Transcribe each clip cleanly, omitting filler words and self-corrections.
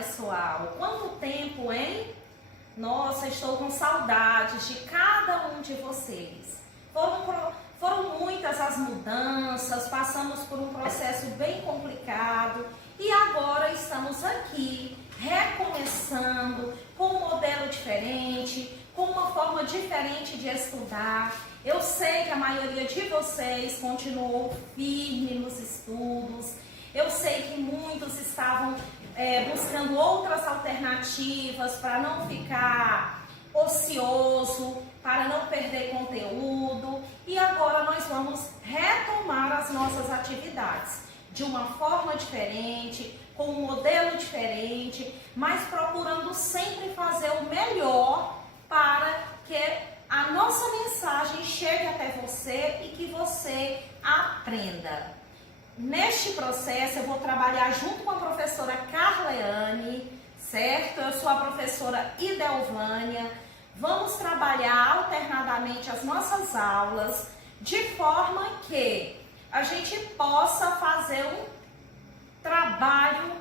pessoal! Quanto tempo, hein? Nossa, estou com saudades de cada um de vocês. Foram muitas as mudanças, passamos por um processo bem complicado e agora estamos aqui recomeçando com um modelo diferente, com uma forma diferente de estudar. Eu sei que a maioria de vocês continuou firme nos estudos. Eu sei que muitos estavam buscando outras alternativas para não ficar ocioso, para não perder conteúdo. E agora nós vamos retomar as nossas atividades de uma forma diferente, com um modelo diferente, mas procurando sempre fazer o melhor para que a nossa mensagem chegue até você e que você aprenda. Neste processo eu vou trabalhar junto com a professora Carleane, certo? Eu sou a professora Idelvânia. Vamos trabalhar alternadamente as nossas aulas de forma que a gente possa fazer um trabalho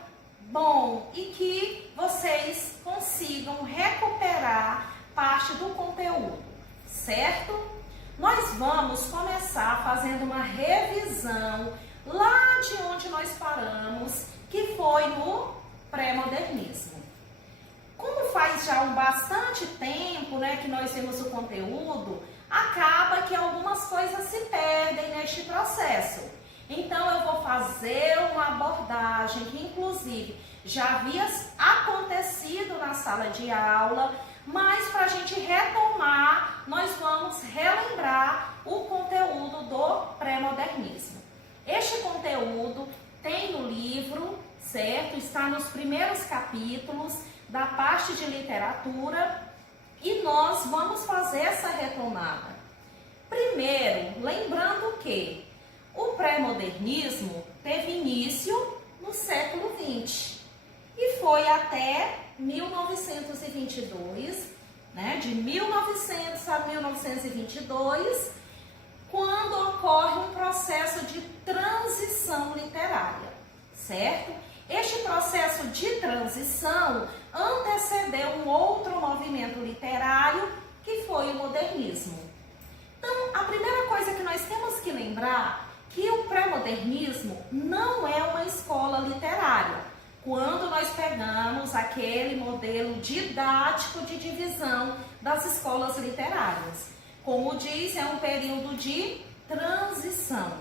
bom e que vocês consigam recuperar parte do conteúdo, certo? Nós vamos começar fazendo uma revisão lá de onde nós paramos, que foi no pré-modernismo. Como faz já bastante tempo, que nós vimos o conteúdo, acaba que algumas coisas se perdem neste processo. Então eu vou fazer uma abordagem que inclusive já havia acontecido na sala de aula, mas para a gente retomar, nós vamos relembrar o conteúdo do pré-modernismo. Este conteúdo tem no livro, certo? Está nos primeiros capítulos da parte de literatura e nós vamos fazer essa retomada. Primeiro, lembrando que o pré-modernismo teve início no século XX e foi até 1922, de 1900 a 1922, quando ocorre um processo de transição literária, certo? Este processo de transição antecedeu um outro movimento literário que foi o modernismo. Então, a primeira coisa que nós temos que lembrar é que o pré-modernismo não é uma escola literária. Quando nós pegamos aquele modelo didático de divisão das escolas literárias, como diz, é um período de transição,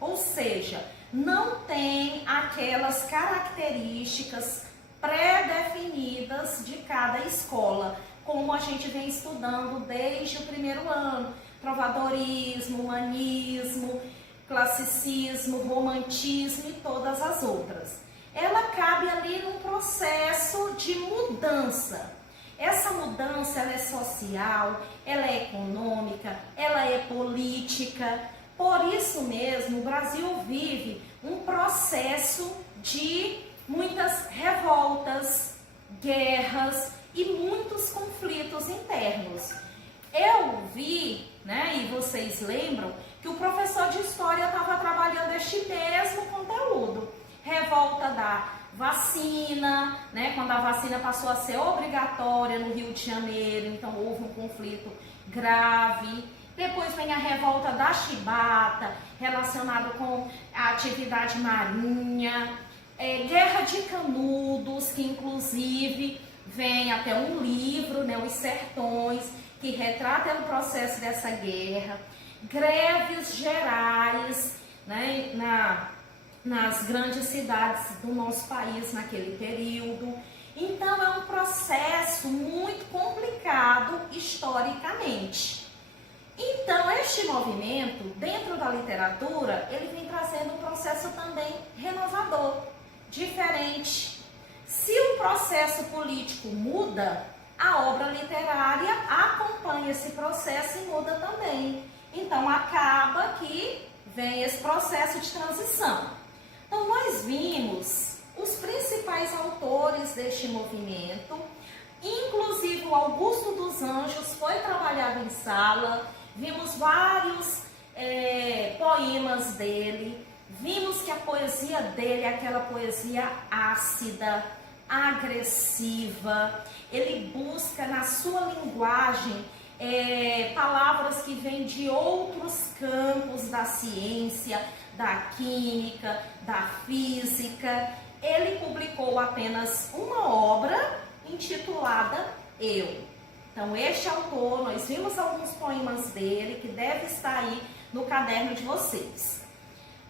ou seja, não tem aquelas características pré-definidas de cada escola, como a gente vem estudando desde o primeiro ano, trovadorismo, humanismo, classicismo, romantismo e todas as outras. Ela cabe ali num processo de mudança. Essa mudança ela é social, ela é econômica, ela é política. Por isso mesmo, o Brasil vive um processo de muitas revoltas, guerras e muitos conflitos internos. Eu vi, e vocês lembram, que o professor de história estava trabalhando este mesmo conteúdo. Revolta da vacina, quando a vacina passou a ser obrigatória no Rio de Janeiro, então houve um conflito grave. Depois vem a revolta da chibata, relacionada com a atividade marinha, Guerra de Canudos, que inclusive vem até um livro, Os Sertões, que retrata o processo dessa guerra, greves gerais, nas grandes cidades do nosso país naquele período. Então é um processo muito complicado historicamente. Então este movimento, dentro da literatura, ele vem trazendo um processo também renovador, diferente. Se o processo político muda, a obra literária acompanha esse processo e muda também. Então acaba que vem esse processo de transição. Então nós vimos os principais autores deste movimento, inclusive o Augusto dos Anjos foi trabalhado em sala, vimos vários poemas dele, vimos que a poesia dele é aquela poesia ácida, agressiva, ele busca na sua linguagem palavras que vêm de outros campos da ciência, da química, da física. Ele publicou apenas uma obra intitulada Eu. Então, este autor, nós vimos alguns poemas dele que deve estar aí no caderno de vocês.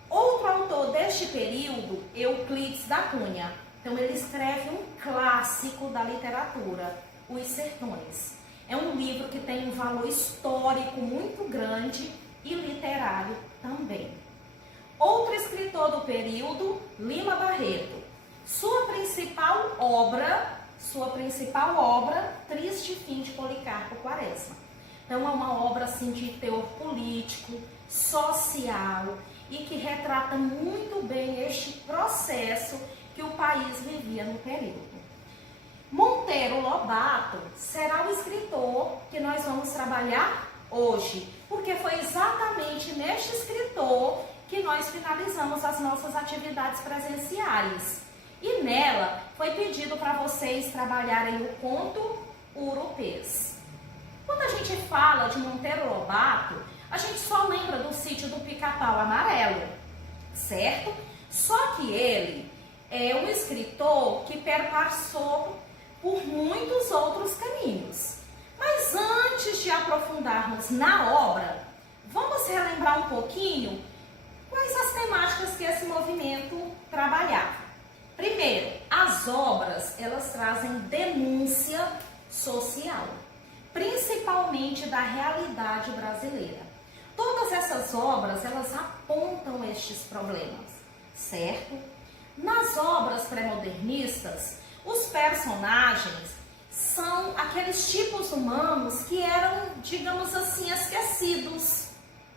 Outro autor deste período, Euclides da Cunha. Então, ele escreve um clássico da literatura, Os Sertões. É um livro que tem um valor histórico muito grande e literário também. Outro escritor do período, Lima Barreto. Sua principal obra, Triste Fim de Policarpo Quaresma. Então, é uma obra assim, de teor político, social e que retrata muito bem este processo que o país vivia no período. Monteiro Lobato será o escritor que nós vamos trabalhar hoje, porque foi exatamente neste escritor que nós finalizamos as nossas atividades presenciais. E nela foi pedido para vocês trabalharem o conto Urupês. Quando a gente fala de Monteiro Lobato, a gente só lembra do Sítio do Pica-Pau Amarelo, certo? Só que ele é um escritor que perpassou por muitos outros caminhos. Mas antes de aprofundarmos na obra, vamos relembrar um pouquinho quais as temáticas que esse movimento trabalhava. Primeiro, as obras, elas trazem denúncia social, principalmente da realidade brasileira. Todas essas obras, elas apontam estes problemas, certo? Nas obras pré-modernistas, os personagens são aqueles tipos humanos que eram, digamos assim, esquecidos.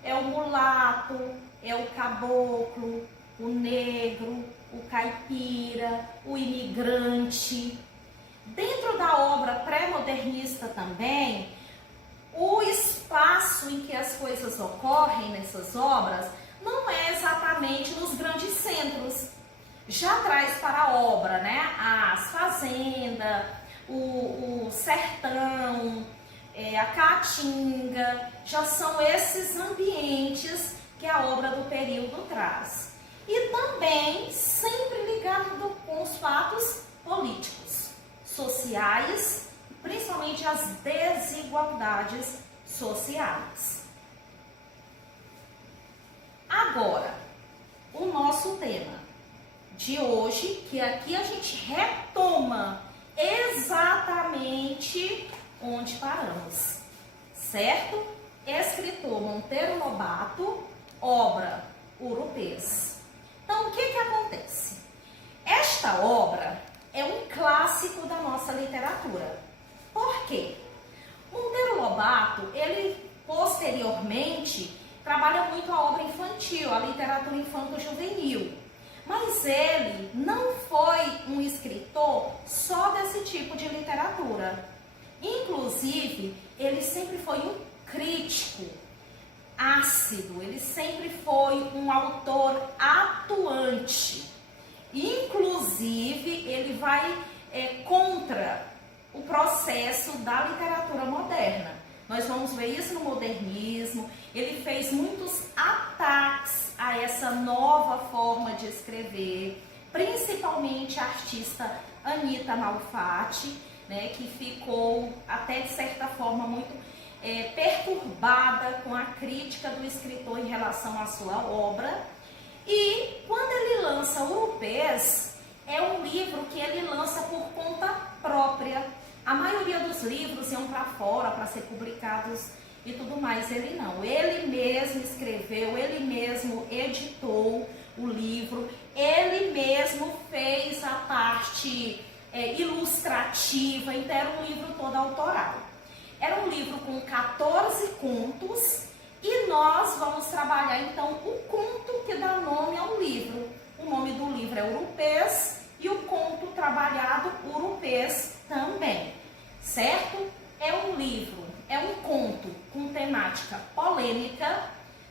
É o mulato, é o caboclo, o negro, o caipira, o imigrante. Dentro da obra pré-modernista também, o espaço em que as coisas ocorrem nessas obras não é exatamente nos grandes centros. Já traz para a obra, né, as fazendas, o sertão, a caatinga, já são esses ambientes que a obra do período traz. E também sempre ligado com os fatos políticos, sociais, principalmente as desigualdades sociais. Agora, o nosso tema de hoje, que aqui a gente retoma exatamente onde paramos, certo? Escritor Monteiro Lobato, obra Urupês. Então, o que acontece? Esta obra é um clássico da nossa literatura. Por quê? Monteiro Lobato, ele posteriormente trabalha muito a obra infantil, a literatura infanto-juvenil. Mas ele não foi um escritor só desse tipo de literatura. Inclusive, ele sempre foi um crítico ácido, ele sempre foi um autor atuante. Inclusive, ele vai contra o processo da literatura moderna. Nós vamos ver isso no modernismo. Ele fez muitos ataques a essa nova forma de escrever, principalmente a artista Anita Malfatti, né, que ficou até de certa forma muito perturbada com a crítica do escritor em relação à sua obra. E quando ele lança Urupês, é um livro que ele lança por conta própria. A maioria dos livros iam para fora para ser publicados e tudo mais. Ele não. Ele mesmo escreveu, ele mesmo editou o livro, ele mesmo fez a parte ilustrativa, então era um livro todo autoral. Era um livro com 14 contos e nós vamos trabalhar então o conto que dá nome ao livro. O nome do livro é Urupês e o conto trabalhado Urupês também, certo? É um livro, é um conto com temática polêmica,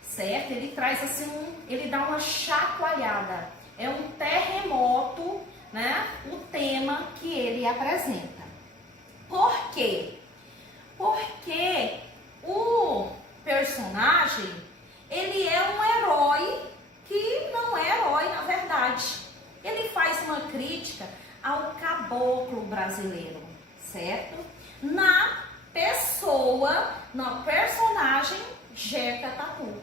certo? Ele traz assim, ele dá uma chacoalhada, é um terremoto né, o tema que ele apresenta. Por quê? Porque o personagem, ele é um herói que não é herói na verdade. Ele faz uma crítica ao caboclo brasileiro, certo? Na personagem Jeca Tatu.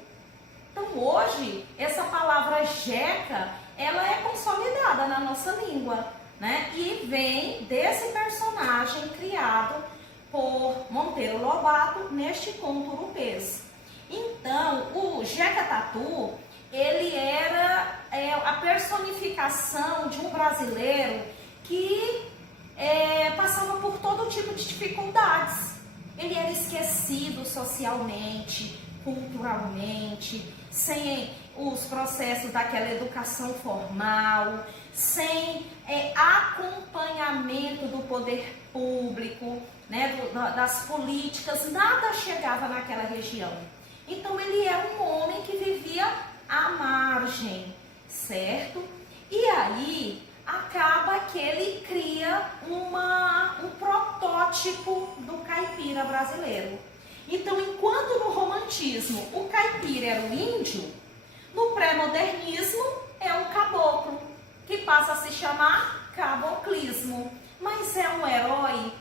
Então hoje, essa palavra Jeca, ela é consolidada na nossa língua, né? E vem desse personagem criado por Monteiro Lobato neste conto urupês. Então, o Jeca Tatu, ele era a personificação de um brasileiro que passava por todo tipo de dificuldades. Ele era esquecido socialmente, culturalmente, sem os processos daquela educação formal, sem acompanhamento do poder público, né, das políticas, nada chegava naquela região. Então ele era um homem que vivia à margem, certo? E aí acaba que ele cria um protótipo do caipira brasileiro. Então, enquanto no romantismo o caipira era o índio, no pré-modernismo é um caboclo, que passa a se chamar caboclismo, mas é um herói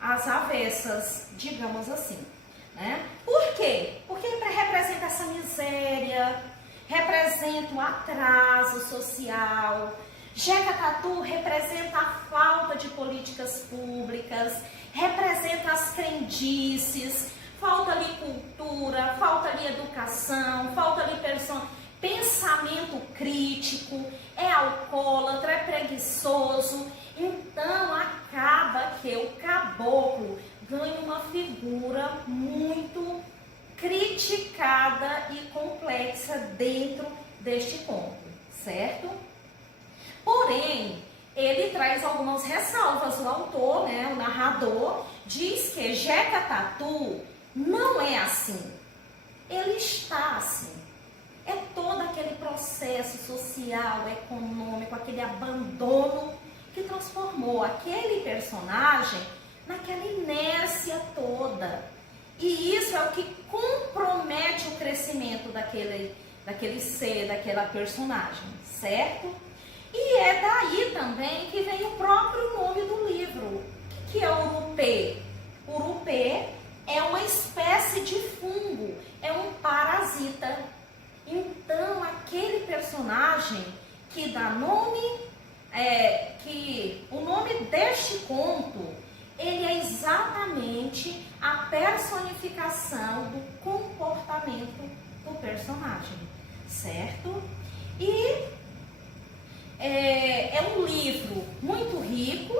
às avessas, digamos assim, né? Por quê? Porque ele representa essa miséria, representa o atraso social. Jeca Tatu representa a falta de políticas públicas, representa as crendices, falta ali cultura, falta ali educação, falta ali pensamento crítico, é alcoólatra, é preguiçoso. Então acaba que o caboclo ganha uma figura muito criticada e complexa dentro deste conto, certo? Porém, ele traz algumas ressalvas. O autor, né, o narrador, diz que Jeca Tatu não é assim. Ele está assim. É todo aquele processo social, econômico, aquele abandono que transformou aquele personagem naquela inércia toda. E isso é o que compromete o crescimento daquele ser, daquela personagem, certo? E é daí também que vem o próprio nome do livro. O que é urupê? Urupê é uma espécie de fungo, é um parasita. Então, aquele personagem que dá nome, que o nome deste conto, ele é exatamente a personificação do comportamento do personagem, certo? E é um livro muito rico,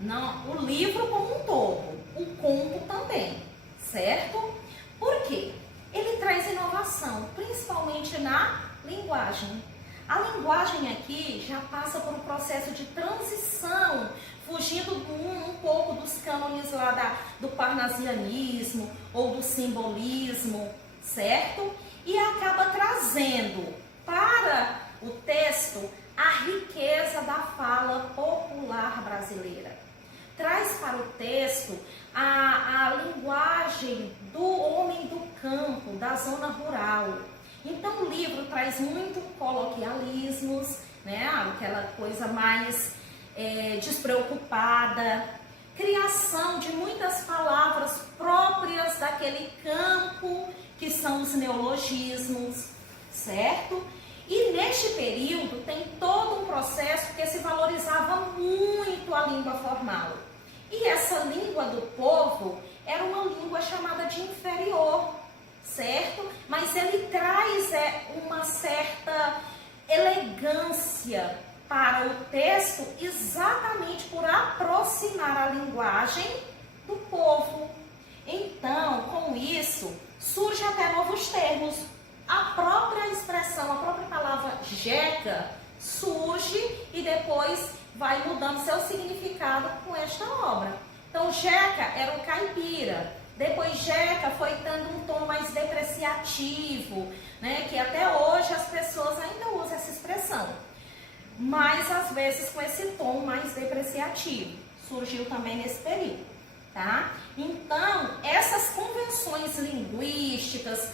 não, o livro como um todo, o conto também, certo? Por quê? Ele traz inovação, principalmente na linguagem. A linguagem aqui já passa por um processo de transição, fugindo um pouco dos cânones lá do parnasianismo ou do simbolismo, certo? E acaba trazendo para o texto a riqueza da fala popular brasileira. Traz para o texto a linguagem do homem do campo, da zona rural. Então o livro traz muito coloquialismos, né? Aquela coisa mais despreocupada, criação de muitas palavras próprias daquele campo, que são os neologismos, certo? E neste período tem todo um processo que se valorizava muito a língua formal. E essa língua do povo era uma língua chamada de inferior, certo? Mas ele traz uma certa elegância para o texto exatamente por aproximar a linguagem do povo. Então, com isso, surgem até novos termos. A própria expressão, a própria palavra jeca surge e depois vai mudando seu significado com esta obra. Então, jeca era o caipira. Depois, jeca foi dando um tom mais depreciativo, né? Que até hoje as pessoas ainda usam essa expressão. mas às vezes com esse tom mais depreciativo. Surgiu também nesse período, tá? Então, essas convenções linguísticas,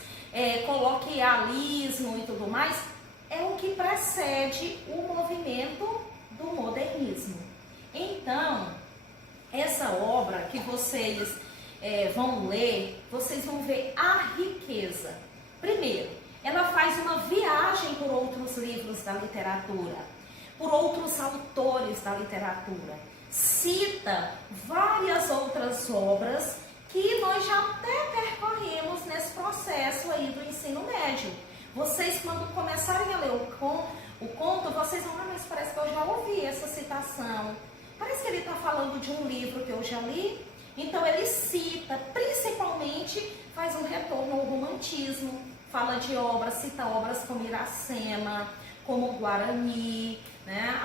coloquialismo e tudo mais, é o que precede o movimento do modernismo. Então, essa obra que vocês vão ler, vocês vão ver a riqueza. Primeiro, ela faz uma viagem por outros livros da literatura, por outros autores da literatura. Cita várias outras obras que nós já até percorremos nesse processo aí do ensino médio. Vocês, quando começarem a ler o conto, vocês vão, mas parece que eu já ouvi essa citação. Parece que ele está falando de um livro que eu já li. Então ele cita, principalmente, faz um retorno ao romantismo, fala de obras, cita obras como Iracema, como Guarani, né?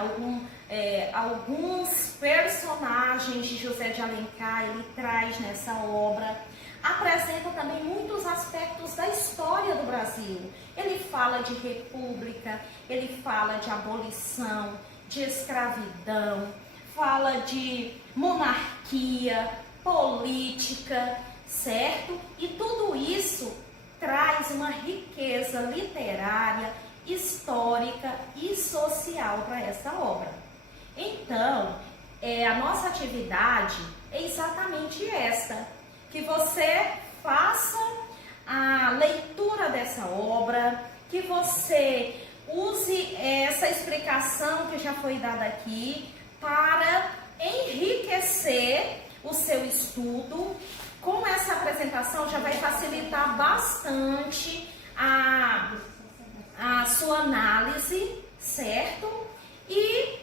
Alguns personagens de José de Alencar ele traz nessa obra. Apresenta também muitos aspectos da história do Brasil. Ele fala de república, ele fala de abolição, de escravidão, fala de monarquia, política, certo? E tudo isso traz uma riqueza literária, histórica e social para essa obra. Então, a nossa atividade é exatamente essa, que você faça a leitura dessa obra, que você use essa explicação que já foi dada aqui para enriquecer o seu estudo. Com essa apresentação já vai facilitar bastante a sua análise, certo? E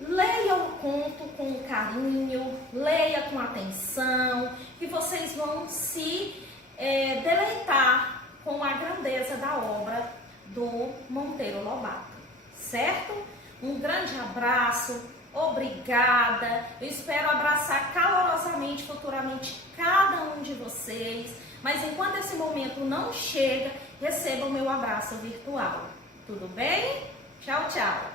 leia o conto com carinho, leia com atenção, que vocês vão se deleitar com a grandeza da obra do Monteiro Lobato, certo? Um grande abraço, obrigada. Eu espero abraçar calorosamente, futuramente, cada um de vocês. Mas enquanto esse momento não chega, receba o meu abraço virtual. Tudo bem? Tchau, tchau.